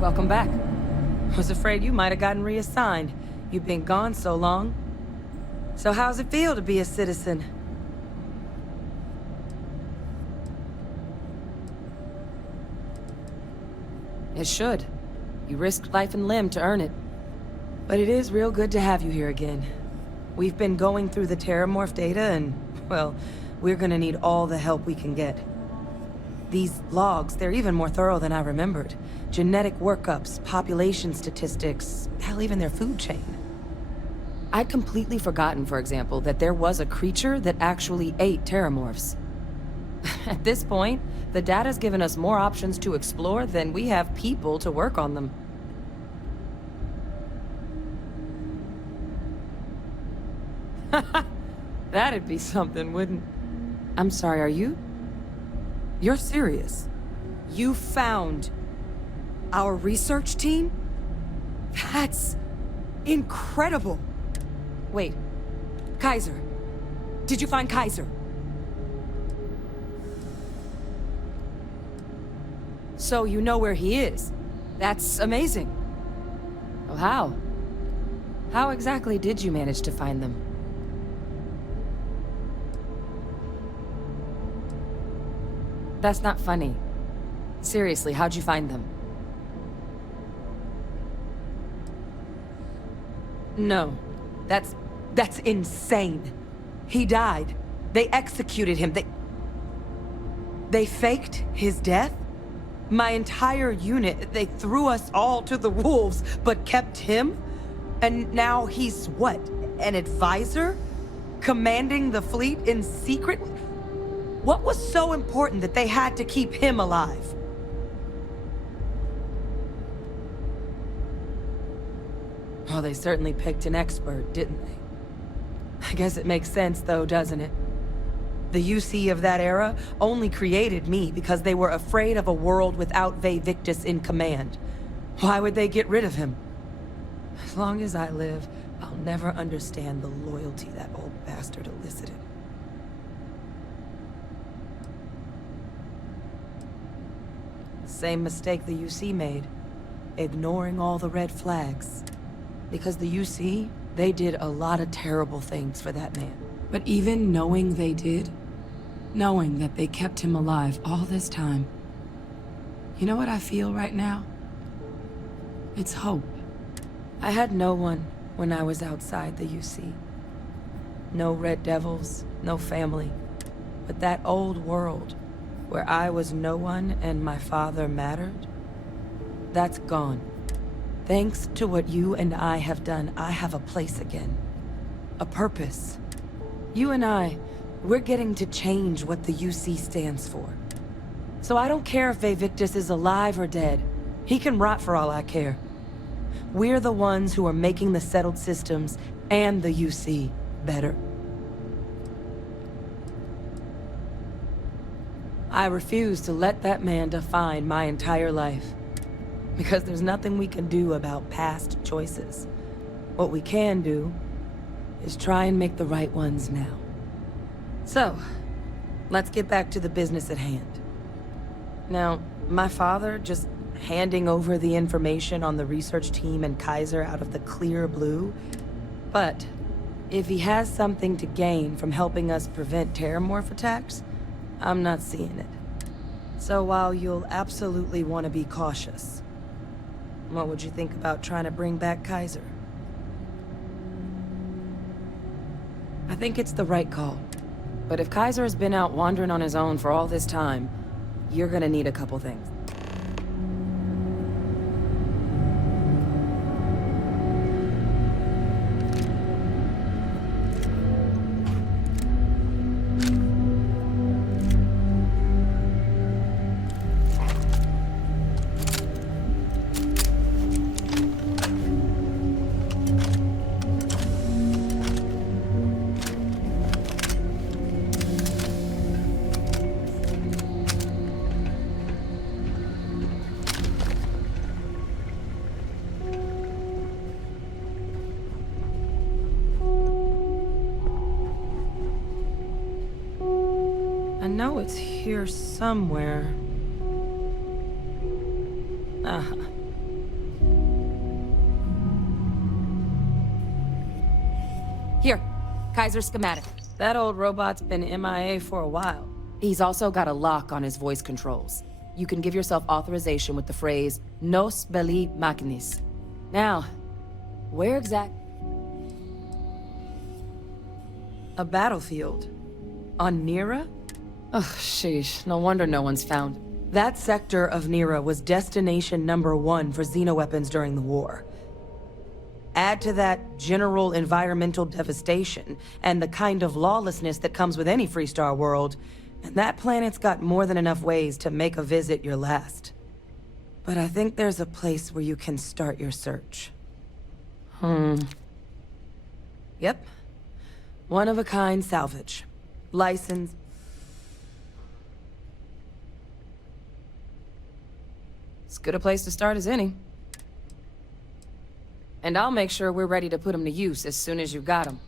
Welcome back. Was afraid you might have gotten reassigned. You've been gone so long. So how's it feel to be a citizen? It should. You risked life and limb to earn it. But it is real good to have you here again. We've been going through the Terramorph data and, well, we're gonna need all the help we can get. These logs, they're even more thorough than I remembered. Genetic workups, population statistics, hell, even their food chain. I'd completely forgotten, for example, that there was a creature that actually ate Terramorphs. At this point, the data's given us more options to explore than we have people to work on them. That'd be something, wouldn't... I'm sorry, are you? You're serious? You found our research team? That's incredible. Wait, Kaiser. Did you find Kaiser? So you know where he is. That's amazing. Oh, how? How exactly did you manage to find them? That's not funny. Seriously, how'd you find them? No. That's insane. He died. They executed him. They faked his death? My entire unit, they threw us all to the wolves, but kept him? And now he's what? An advisor? Commanding the fleet in secret? What was so important that they had to keep him alive? Well, they certainly picked an expert, didn't they? I guess it makes sense, though, doesn't it? The UC of that era only created me because they were afraid of a world without Victus in command. Why would they get rid of him? As long as I live, I'll never understand the loyalty that old bastard elicited. Same mistake the UC made, ignoring all the red flags. Because the UC, they did a lot of terrible things for that man. But even knowing they did, knowing that they kept him alive all this time, you know what I feel right now? It's hope. I had no one when I was outside the UC. No Red Devils, no family. But that old world, where I was no one and my father mattered, that's gone. Thanks to what you and I have done, I have a place again. A purpose. You and we're getting to change what the UC stands for. So I don't care if Victus is alive or dead. He can rot for all I care. We're the ones who are making the settled systems and the UC better. I refuse to let that man define my entire life. Because there's nothing we can do about past choices. What we can do is try and make the right ones now. So, let's get back to the business at hand. Now, my father just handing over the information on the research team and Kaiser out of the clear blue. But if he has something to gain from helping us prevent Terramorph attacks, I'm not seeing it. So while you'll absolutely want to be cautious, what would you think about trying to bring back Kaiser? I think it's the right call. But if Kaiser has been out wandering on his own for all this time, you're gonna need a couple things. I know it's here somewhere. Here, Kaiser schematic. That old robot's been MIA for a while. He's also got a lock on his voice controls. You can give yourself authorization with the phrase, Nos belli machinis. Now, where exact... A battlefield. On Nera? Ugh, sheesh. No wonder no one's found it. That sector of Nera was destination #1 for xenoweapons during the war. Add to that general environmental devastation and the kind of lawlessness that comes with any Freestar world, and that planet's got more than enough ways to make a visit your last. But I think there's a place where you can start your search. Yep. One-of-a-kind salvage. License. As good a place to start as any. And I'll make sure we're ready to put them to use as soon as you got them.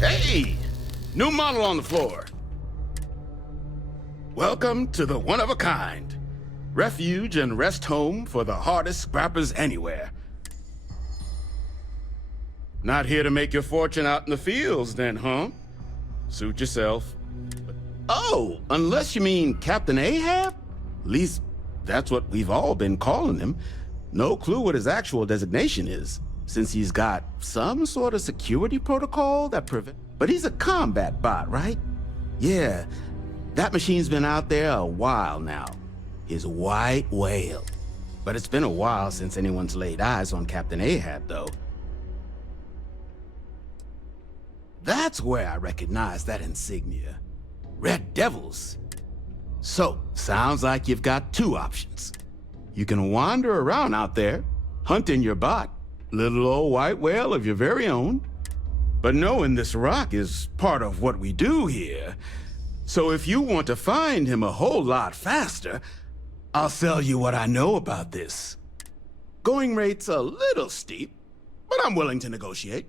Hey! New model on the floor. Welcome to the one-of-a-kind. Refuge and rest home for the hardest scrappers anywhere. Not here to make your fortune out in the fields, then, huh? Suit yourself. Oh, unless you mean Captain Ahab? At least, that's what we've all been calling him. No clue what his actual designation is, since he's got some sort of security protocol that prevent... But he's a combat bot, right? Yeah, that machine's been out there a while now. His white whale. But it's been a while since anyone's laid eyes on Captain Ahab, though. That's where I recognize that insignia. Red Devils. So, sounds like you've got two options. You can wander around out there, hunting your bot, little old white whale of your very own. But knowing this rock is part of what we do here. So if you want to find him a whole lot faster, I'll sell you what I know about this. Going rate's a little steep, but I'm willing to negotiate.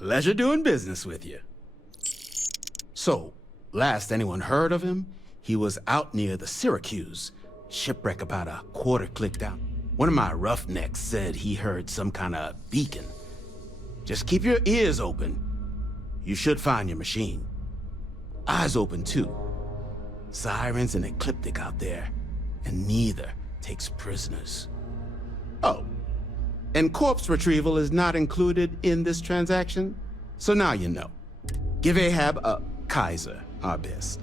Pleasure doing business with you. So, last anyone heard of him, he was out near the Syracuse, shipwreck about a quarter click down. One of my roughnecks said he heard some kind of beacon. Just keep your ears open. You should find your machine. Eyes open too. Sirens and ecliptic out there, and neither takes prisoners. Oh, and corpse retrieval is not included in this transaction, so now you know. Give Ahab a Kaiser our best.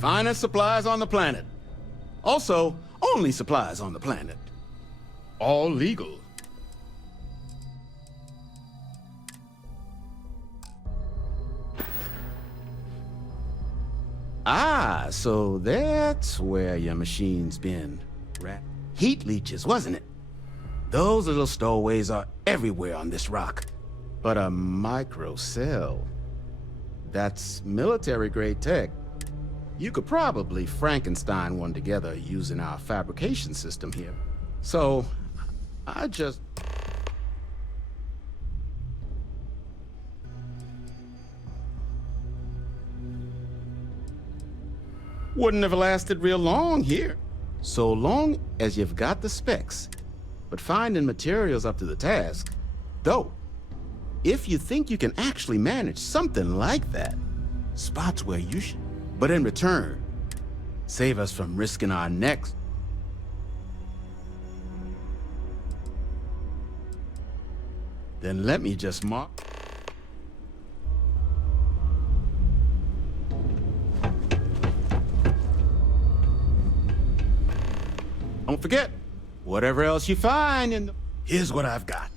Finest supplies on the planet. Also, only supplies on the planet. All legal. Ah, so that's where your machine's been. Heat leeches, wasn't it? Those little stowaways are everywhere on this rock. But a microcell, that's military-grade tech. You could probably Frankenstein one together using our fabrication system here. So, I just... wouldn't have lasted real long here. So long as you've got the specs, but finding materials up to the task. Though, if you think you can actually manage something like that, spots where you should. But in return, save us from risking our necks. Then let me just mark. Don't forget, whatever else you find in the... Here's what I've got.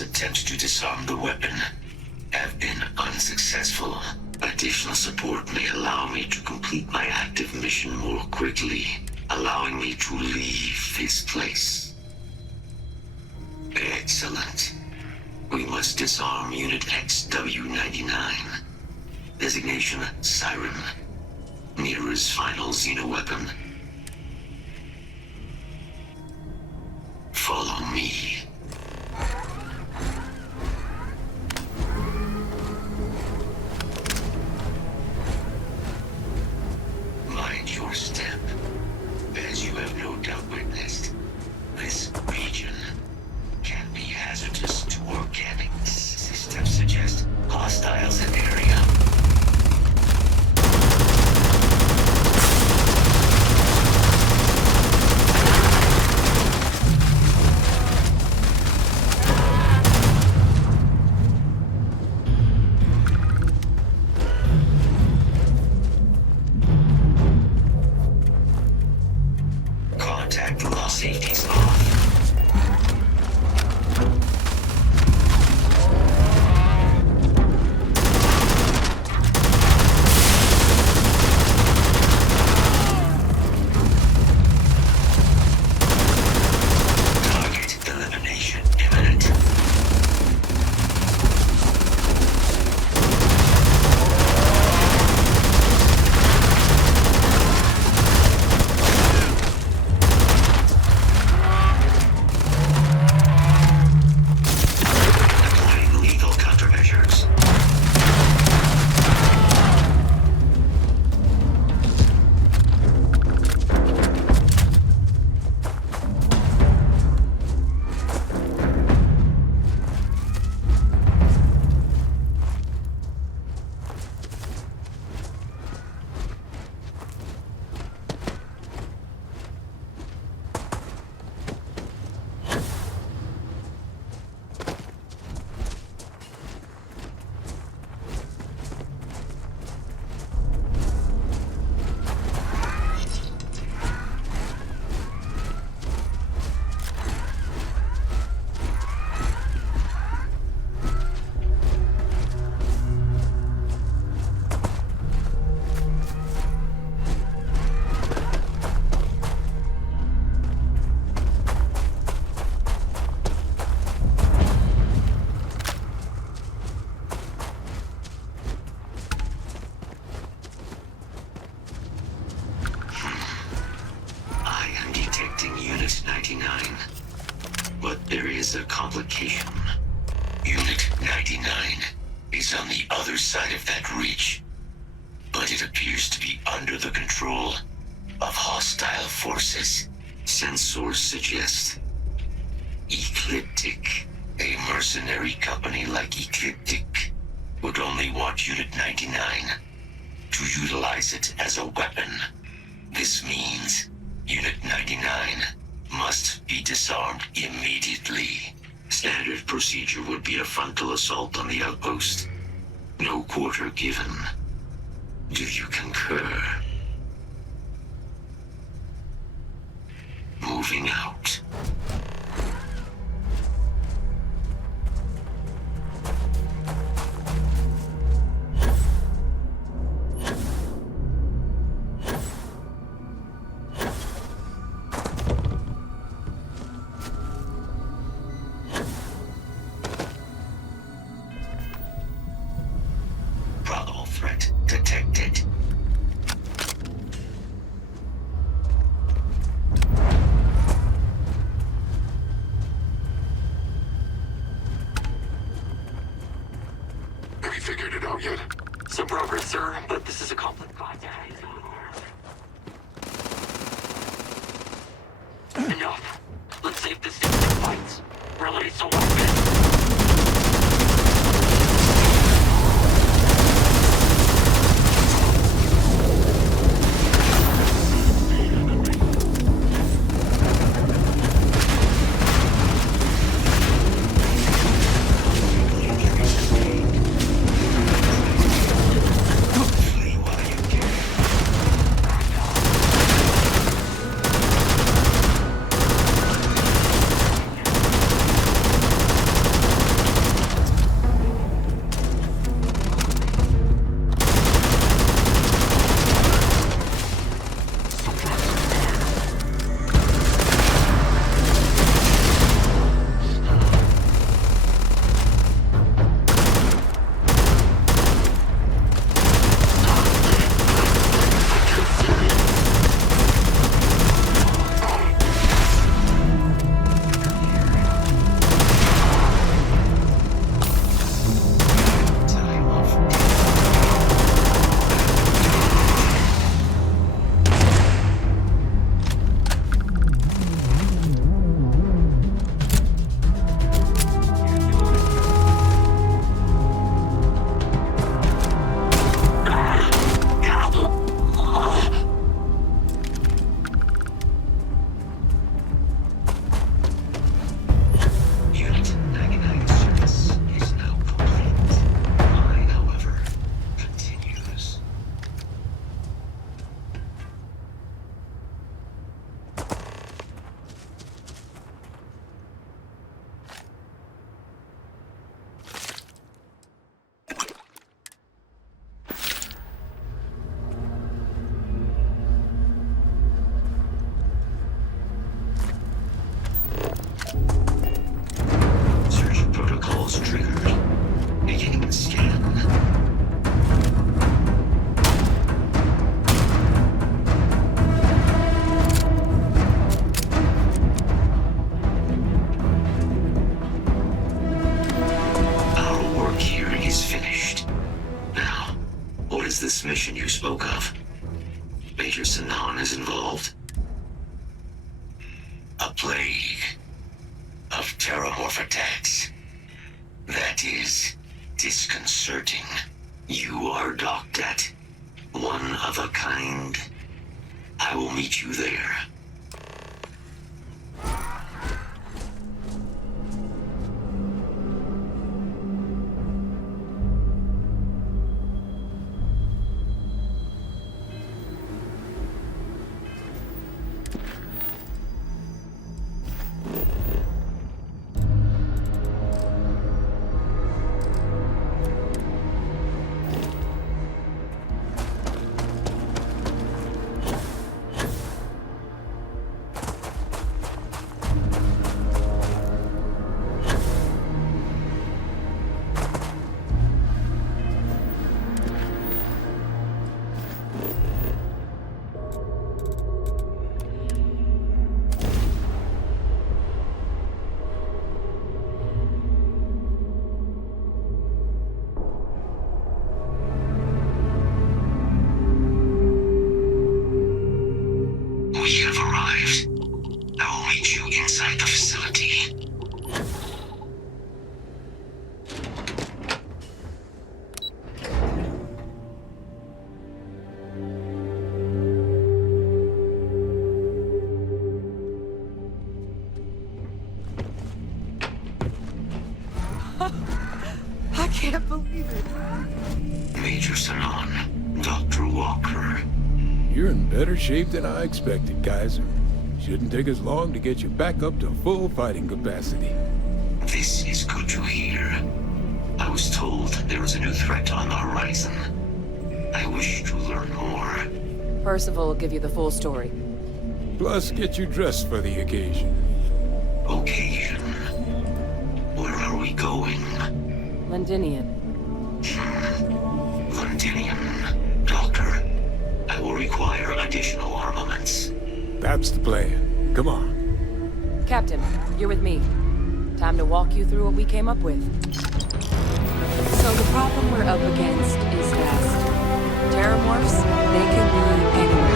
Attempts to disarm the weapon have been unsuccessful. Additional support may allow me to complete my active mission more quickly, allowing me to leave this place. Excellent. We must disarm Unit XW-99. Designation Siren. Mira's final xenoweapon. Follow me. Step. As you have no doubt witnessed, this region can be hazardous to organics. Steps suggest hostiles in area. is a complication. Unit 99 is on the other side of that ridge, but it appears to be under the control of hostile forces. Sensors suggest Ecliptic, a mercenary company like Ecliptic, would only want Unit 99 to utilize it as a weapon. This means Unit 99 must be disarmed immediately. Standard procedure would be a frontal assault on the outpost. No quarter given. Do you concur? Moving out. Probable threat detected. Have you figured it out yet? Some progress, sir, but this is a complex contact. Enough. Let's save this dude for fights. Release a weapon. Flee while you can. Time off. Unit 99 service is now complete. Mine, however, continues. Search protocols triggered. Beginning scan. Our work here is finished. Now, what is this mission you spoke of? Major Sinan is involved. A plague of terramorph attacks. That is disconcerting. You are docked at one of a kind. I will meet you there. can't believe it. Major Sanon, Dr. Walker. You're in better shape than I expected, Kaiser. Shouldn't take us long to get you back up to full fighting capacity. This is good to hear. I was told there was a new threat on the horizon. I wish to learn more. Percival will give you the full story. Plus, get you dressed for the occasion. Occasion. Where are we going? Londinian. Londinium. Doctor, I will require additional armaments. That's the plan. Come on. Captain, you're with me. Time to walk you through what we came up with. So the problem we're up against is vast. Terramorphs, they can be anywhere.